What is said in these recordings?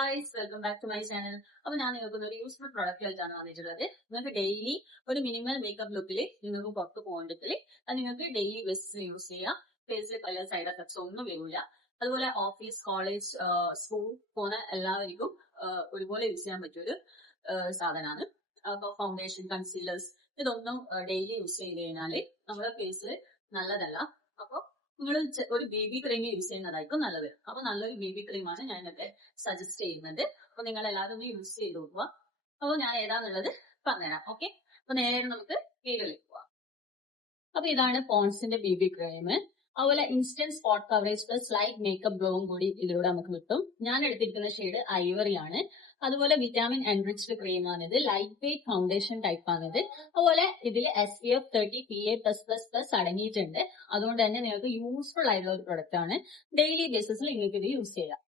Guys, welcome back to my channel. അപ്പൊ ഞാൻ നിങ്ങൾക്ക് ഒരു യൂസ്ഫുൾ പ്രൊഡക്റ്റിലായിട്ടാണ് വന്നിട്ടുള്ളത്. നിങ്ങൾക്ക് ഡെയിലി ഒരു മിനിമൽ മേക്കപ്പ് ലുക്കിൽ നിങ്ങൾക്ക് പുറത്ത് പോകണ്ടെങ്കിൽ അത് നിങ്ങൾക്ക് ഡെയിലി ബേസിസ് യൂസ് ചെയ്യാം. ഫേസിൽ പല സൈഡ് എഫക്ട്സ് ഒന്നും വരില്ല. അതുപോലെ ഓഫീസ്, കോളേജ്, സ്കൂൾ പോകുന്ന എല്ലാവർക്കും ഒരുപോലെ യൂസ് ചെയ്യാൻ പറ്റിയൊരു സാധനമാണ്. അപ്പൊ ഫൗണ്ടേഷൻ, കൺസീലേഴ്സ് ഇതൊന്നും ഡെയിലി യൂസ് ചെയ്ത് കഴിഞ്ഞാല് നമ്മുടെ ഫേസിൽ നല്ലതല്ല. അപ്പൊ നിങ്ങൾ ഒരു ബേബി ക്രീം യൂസ് ചെയ്യുന്നതായിരിക്കും നല്ലത്. അപ്പൊ നല്ലൊരു ബേബി ക്രീമാണ് ഞാൻ ഇന്നത്തെ സജസ്റ്റ് ചെയ്യുന്നത്. അപ്പൊ നിങ്ങൾ എല്ലാവരും ഒന്ന് യൂസ് ചെയ്ത് നോക്കുക. അപ്പൊ ഞാൻ ഏതാന്നുള്ളത് പറഞ്ഞുതരാം. ഓക്കെ, അപ്പൊ നേരെ നമുക്ക് വീഡിയോയിലേക്ക് പോവാം. അപ്പൊ ഇതാണ് പോൺസിന്റെ ബേബി ക്രീം. അതുപോലെ instant spot coverage plus light makeup ഗ്ലോവും കൂടി ഇതിലൂടെ നമുക്ക് കിട്ടും. ഞാൻ എടുത്തിരിക്കുന്ന ഷെയ്ഡ് ഐവറി ആണ്. അതുപോലെ വിറ്റാമിൻ എൻറിച്ച്ഡ് ക്രീം ആണിത്. ലൈറ്റ് വെയിറ്റ് ഫൗണ്ടേഷൻ ടൈപ്പ് ആണിത്. അതുപോലെ ഇതിൽ SPF 30 PA+++ അടങ്ങിയിട്ടുണ്ട്. അതുകൊണ്ട് തന്നെ നിങ്ങൾക്ക് യൂസ്ഫുൾ ആയിട്ടുള്ള ഒരു പ്രൊഡക്റ്റ് ആണ്. ഡെയിലി ബേസിസിൽ നിങ്ങൾക്ക് ഇത് യൂസ് ചെയ്യാം.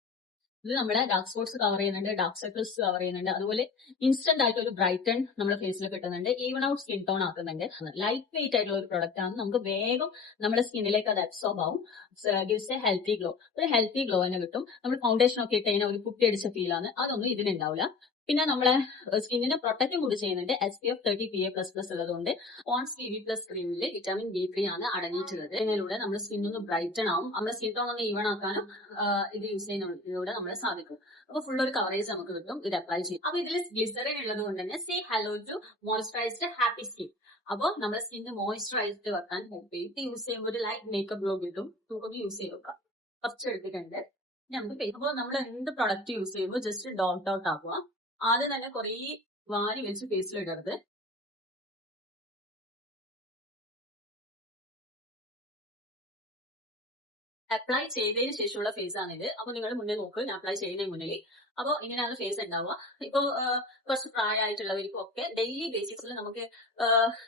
ഇത് നമ്മുടെ ഡാർക്ക് സ്പോട്ട്സ് കവർ ചെയ്യുന്നുണ്ട്, ഡാർക്ക് സർക്കിൾസ് കവർ ചെയ്യുന്നുണ്ട്. അതുപോലെ ഇൻസ്റ്റന്റ് ആയിട്ട് ഒരു ബ്രൈറ്റൺ നമ്മുടെ ഫേസിൽ കിട്ടുന്നുണ്ട്, ഈവൺ ഔട്ട് സ്കിൻ ടോൺ ആക്കുന്നുണ്ട്. ലൈറ്റ് വെയിറ്റ് ആയിട്ടുള്ള ഒരു പ്രൊഡക്റ്റ് ആണ്. നമുക്ക് വേഗം നമ്മുടെ സ്കിന്നിലേക്ക് അത് അബ്സോർബ് ആവും. Gives A healthy glow. ഒരു ഹെൽത്തി ഗ്ലോ തന്നെ കിട്ടും. നമ്മൾ ഫൗണ്ടേഷൻ ഒക്കെ ഇട്ട് കഴിഞ്ഞാൽ ഒരു കുട്ടി അടിച്ച ഫീൽ ആണ്, അതൊന്നും ഇതിനുണ്ടാവില്ല. പിന്നെ നമ്മളെ സ്കിന്നിനെ പ്രൊട്ടക്ട് കൂടി ചെയ്യുന്നുണ്ട്. SPF 30 PA++ ഉള്ളതുകൊണ്ട് പോൺസ് BB+ ക്രീമിൽ വിറ്റാമിൻ D3 ആണ് അടങ്ങിയിട്ടുള്ളത്. ഇതിലൂടെ നമ്മുടെ സ്കിൻ ഒന്ന് ബ്രൈറ്റൺ ആവും. നമ്മുടെ സ്കിൻ ടോൺ ഒന്ന് ഈവൺ ആക്കാനും ഇത് യൂസ് ചെയ്യുന്നതിലൂടെ നമ്മളെ സാധിക്കും. അപ്പൊ ഫുൾ ഒരു കവറേജ് നമുക്ക് കിട്ടും ഇത് അപ്ലൈ ചെയ്യും. അപ്പൊ ഇതിൽ ഗ്ലിസറിൻ ഉള്ളത് കൊണ്ട് തന്നെ say hello to moisturised happy skin. അപ്പൊ നമ്മുടെ സ്കിന്ന് മോയ്സ്ചറൈസ്ഡ് വെക്കാൻ ഹെൽപ്പ് ചെയ്യും. ഇത് യൂസ് ചെയ്യുമ്പോൾ ഒരു ലൈറ്റ് മേക്കപ്പ് ഗ്ലോ കിട്ടും. നമുക്കൊന്ന് യൂസ് ചെയ്ത് നോക്കാം. കുറച്ച് എടുത്തിട്ടുണ്ട്. നമുക്ക് അപ്പോൾ നമ്മൾ എന്ത് പ്രൊഡക്റ്റ് യൂസ് ചെയ്യുമ്പോൾ ജസ്റ്റ് ഡോട്ട് ഔട്ട് ആക്കുക. ആദ്യം തന്നെ കുറേ വാരി വെച്ച് ഫേസിൽ ഇടരുത്. അപ്ലൈ ചെയ്തതിന് ശേഷമുള്ള ഫേസ് ആണിത്. അപ്പൊ നിങ്ങൾ മുന്നേ നോക്ക്, ഞാൻ അപ്ലൈ ചെയ്യുന്നതിന് മുന്നിൽ. അപ്പോൾ ഇങ്ങനെയാണ് ഫേസ് ഉണ്ടാവുക. ഇപ്പൊ കുറച്ച് പ്രായമായിട്ടുള്ളവർക്കും ഒക്കെ ഡെയിലി ബേസിസിൽ നമുക്ക്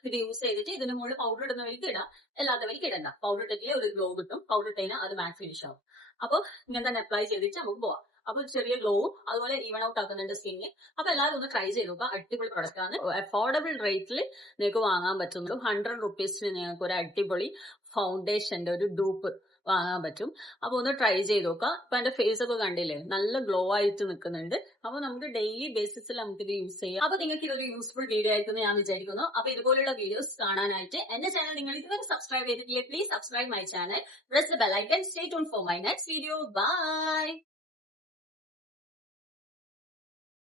ഇത് യൂസ് ചെയ്തിട്ട് ഇതിന് മുകളിൽ പൗഡർ ഇടുന്നവർക്ക് ഇടാം, അല്ലാത്തവർക്ക് ഇടണ്ട. പൗഡർ ഇട്ടെങ്കിൽ ഒരു ഗ്ലോ കിട്ടും. പൗഡർ ഇട്ടതിന് അത് മാറ്റ് ഫിനിഷ് ആവും. അപ്പൊ ഇങ്ങനെ തന്നെ അപ്ലൈ ചെയ്തിട്ട് നമുക്ക് പോവാം. അപ്പൊ ചെറിയ ഗ്ലോവും അതുപോലെ ഈവൺ ഔട്ട് ആക്കുന്നുണ്ട് സ്കിന്ന്. അപ്പൊ എല്ലാവരും ഒന്ന് ട്രൈ ചെയ്ത് നോക്കാം. അടിപൊളി പ്രൊഡക്റ്റ് ആണ്. അഫോർഡബിൾ റേറ്റിൽ നിങ്ങൾക്ക് വാങ്ങാൻ പറ്റുന്നു. 100 റുപ്പീസിന് നിങ്ങൾക്ക് ഒരു അടിപൊളി ഫൗണ്ടേഷന്റെ ഒരു ഡൂപ്പ് വാങ്ങാൻ പറ്റും. അപ്പൊ ഒന്ന് ട്രൈ ചെയ്ത് നോക്കാം. ഇപ്പൊ എന്റെ ഫേസ് ഒക്കെ കണ്ടില്ലേ, നല്ല ഗ്ലോ ആയിട്ട് നിൽക്കുന്നുണ്ട്. അപ്പൊ നമുക്ക് ഡെയിലി ബേസിസിൽ നമുക്ക് ഇത് യൂസ് ചെയ്യാം. അപ്പൊ നിങ്ങൾക്ക് ഇതൊരു യൂസ്ഫുൾ വീഡിയോ ആയിരിക്കും ഞാൻ വിചാരിക്കുന്നു. അപ്പൊ ഇതുപോലുള്ള വീഡിയോസ് കാണാനായിട്ട് എന്റെ ചാനൽ നിങ്ങൾ ഇതുവരെ സബ്സ്ക്രൈബ് ചെയ്തിട്ടില്ലേ, please subscribe my channel, press the bell icon, stay tune for my next video. By.